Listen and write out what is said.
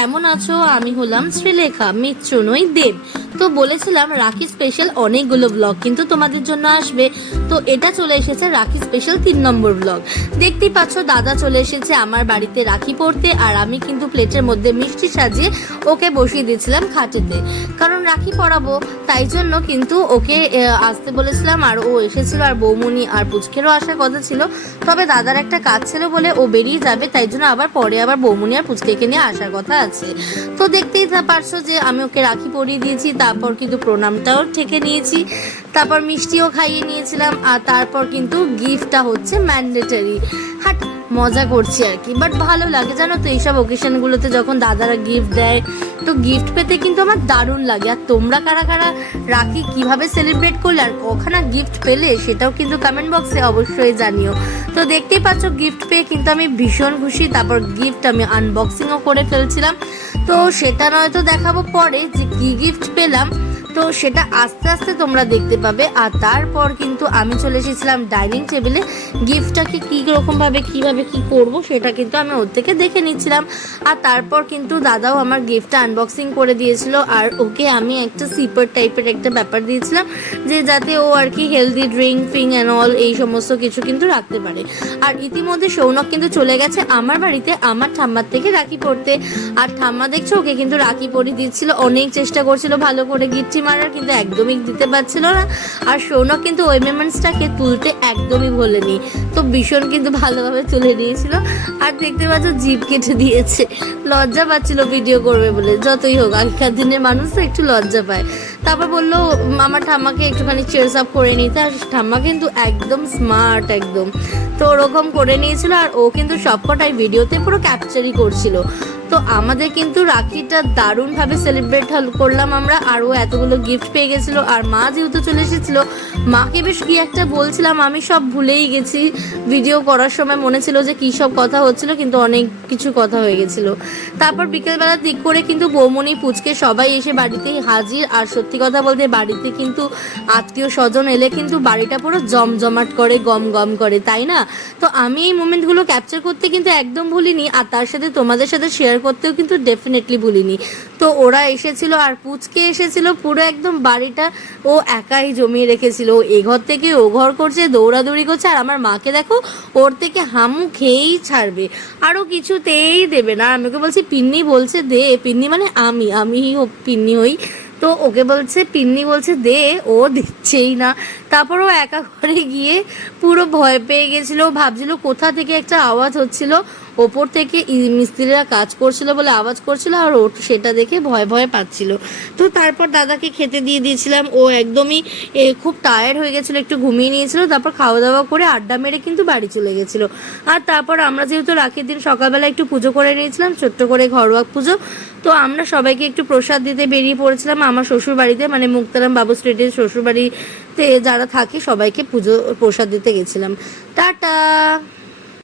কেমন আছো? আমি হলাম শ্রীলেখা মিত্র নই দেব। তো বলেছিলাম রাখি স্পেশাল অনেকগুলো ব্লগ কিন্তু তোমাদের জন্য আসবে। তো এটা চলে এসেছে রাখি স্পেশাল 3 নম্বর ব্লগ। দেখতেই পাচ্ছ দাদা চলে এসেছে আমার বাড়িতে রাখি পড়তে, আর আমি কিন্তু প্লেটের মধ্যে মিষ্টি সাজিয়ে ওকে বসিয়ে দিয়েছিলাম খাটেতে, কারণ রাখি পরাবো তাই জন্য কিন্তু ওকে আসতে বলেছিলাম। আর ও এসেছিল, আর বৌমনি আর পুচকেরও আসার কথা ছিল, তবে দাদার একটা কাজ ছিল বলে ও বেরিয়ে যাবে, তাই জন্য আবার পরে আবার বৌমনি আর পুচকেকে নিয়ে আসার কথা আছে। তো দেখতেই পারছো যে আমি ওকে রাখি পরিয়ে দিয়েছি, তারপর কিন্তু প্রণামটাও ঠেকে নিয়েছি, তারপর মিষ্টিও খাইয়ে নিয়েছিলাম, আর তারপর কিন্তু গিফটটা হচ্ছে ম্যান্ডেটরি। হাট মজা করছি আর কি, বাট ভালো লাগে জানো তো এইসব ওকেশনগুলোতে যখন দাদারা গিফট দেয়, তো গিফট পেতে কিন্তু আমার দারুণ লাগে। আর তোমরা কারা কারা রাখি কিভাবে সেলিব্রেট করলে আর কখানা গিফট পেলে সেটাও কিন্তু কমেন্ট বক্সে অবশ্যই জানিও। তো দেখতেই পাচ্ছ গিফট পেয়ে কিন্তু আমি ভীষণ খুশি। তারপর গিফট আমি আনবক্সিংও করে ফেলছিলাম, তো সেটা নয়তো দেখাবো পরে যে কি গিফট পেলাম, তো সেটা আস্তে আস্তে তোমরা দেখতে পাবে। আর তারপর কিন্তু আমি চলে এসেছিলাম ডাইনিং টেবিলে, গিফটটাকে কী রকমভাবে কীভাবে কী করব সেটা কিন্তু আমি ওর থেকে দেখে নিচ্ছিলাম। আর তারপর কিন্তু দাদাও আমার গিফটটা আনবক্সিং করে দিয়েছিল, আর ওকে আমি একটা সিপার টাইপের একটা ব্যাপার দিয়েছিলাম যে যাতে ও আর কি হেলদি ড্রিঙ্ক ফিং অ্যান্ড অল এই সমস্ত কিছু কিন্তু রাখতে পারে। আর ইতিমধ্যে সৌনক কিন্তু চলে গেছে আমার বাড়িতে আমার ঠাম্মার থেকে রাখি পরতে, আর ঠাম্মা দেখছো ওকে কিন্তু রাখি পরিয়ে দিচ্ছিল, অনেক চেষ্টা করছিল ভালো করে গিফট মারার, কিন্তু একদমই দিতে পারছিল না। আর সৌনক কিন্তু ওই মোমেন্টসটাকে তুলতে একদমই ভোলেনি, তো ভীষণ কিন্তু ভালোভাবে তুলে নিয়েছিল। আর দেখতে পাচ্ছ জিভ কেটে দিয়েছে, লজ্জা পাচ্ছিল ভিডিও করবে বলে। যতই হোক আগেকার দিনের মানুষ তো একটু লজ্জা পায়। তারপর বললো আমার ঠাম্মাকে একটুখানি চেয়ার্স আপ করে নিতে, আর ঠাম্মা কিন্তু একদম স্মার্ট একদম, তো ওরকম করে নিয়েছিল। আর ও কিন্তু সবকটাই ভিডিওতে পুরো ক্যাপচারই করছিল। তো আমাদের কিন্তু রাখিটা দারুণভাবে সেলিব্রেট করলাম আমরা, আর ও এতগুলো গিফট পেয়ে গেছিলো। আর মা যেহেতু চলে এসেছিলো, মাকে বেশ কি একটা বলছিলাম আমি সব ভুলেই গেছি, ভিডিও করার সময় মনে ছিল যে কী সব কথা হচ্ছিল, কিন্তু অনেক কিছু কথা হয়ে গেছিলো। তারপর বিকেলবেলা দিক করে কিন্তু বৌমনি পুচকে সবাই এসে বাড়িতেই হাজির। আর সত্যি কথা বলতে বাড়িতে কিন্তু আত্মীয় স্বজন এলে কিন্তু বাড়িটা পুরো জমজমাট করে, গম গম করে, তাই না? তো আমি এই মোমেন্টগুলো ক্যাপচার করতে কিন্তু একদম ভুলিনি, আর তার সাথে তোমাদের সাথে শেয়ার করতেও কিন্তু ডেফিনেটলি ভুলিনি। তো ওরা এসেছিল আর পুচকে এসেছিল, পুরো একদম বাড়িটা ও একাই জমিয়ে রেখেছিল। এ ঘর থেকে ও ঘর করছে, দৌড়াদৌড়ি করছে, আর আমার মাকে দেখো ওর থেকে হামু খেয়েই ছাড়বে, আরও কিছুতেই দেবে না। আমি ওকে বলছি পিন্নি বলছে দে, পিন্নি মানে আমি পিন্নি হই, তো ওকে বলছে পিন্নি বলছে দে, ও দিচ্ছেই না। তারপর ও একা ঘরে গিয়ে পুরো ভয় পেয়ে গেছিলো, ভাবছিল কোথা থেকে একটা আওয়াজ হচ্ছিল, ওপর থেকে মিস্ত্রিরা কাজ করছিল বলে আওয়াজ করছিল, আর ও সেটা দেখে ভয় ভয় পাচ্ছিল। তো তারপর দাদাকে খেতে দিয়ে দিয়েছিলাম, ও একদমই খুব টায়ার্ড হয়ে গেছিলো, একটু ঘুমিয়ে নিয়েছিল। তারপর খাওয়া দাওয়া করে আড্ডা মেরে কিন্তু বাড়ি চলে গেছিলো। আর তারপর আমরা যেহেতু রাখির দিন সকালবেলা একটু পুজো করে নিয়েছিলাম, ছোট্ট করে ঘরোয়া পুজো, তো আমরা সবাইকে একটু প্রসাদ দিতে বেরিয়ে পড়েছিলাম আমার শ্বশুর বাড়িতে, মানে মুক্তারাম বাবু স্ট্রিটের শ্বশুর বাড়িতে যারা থাকে সবাইকে পুজো প্রসাদ দিতে গেছিলাম। টাটা।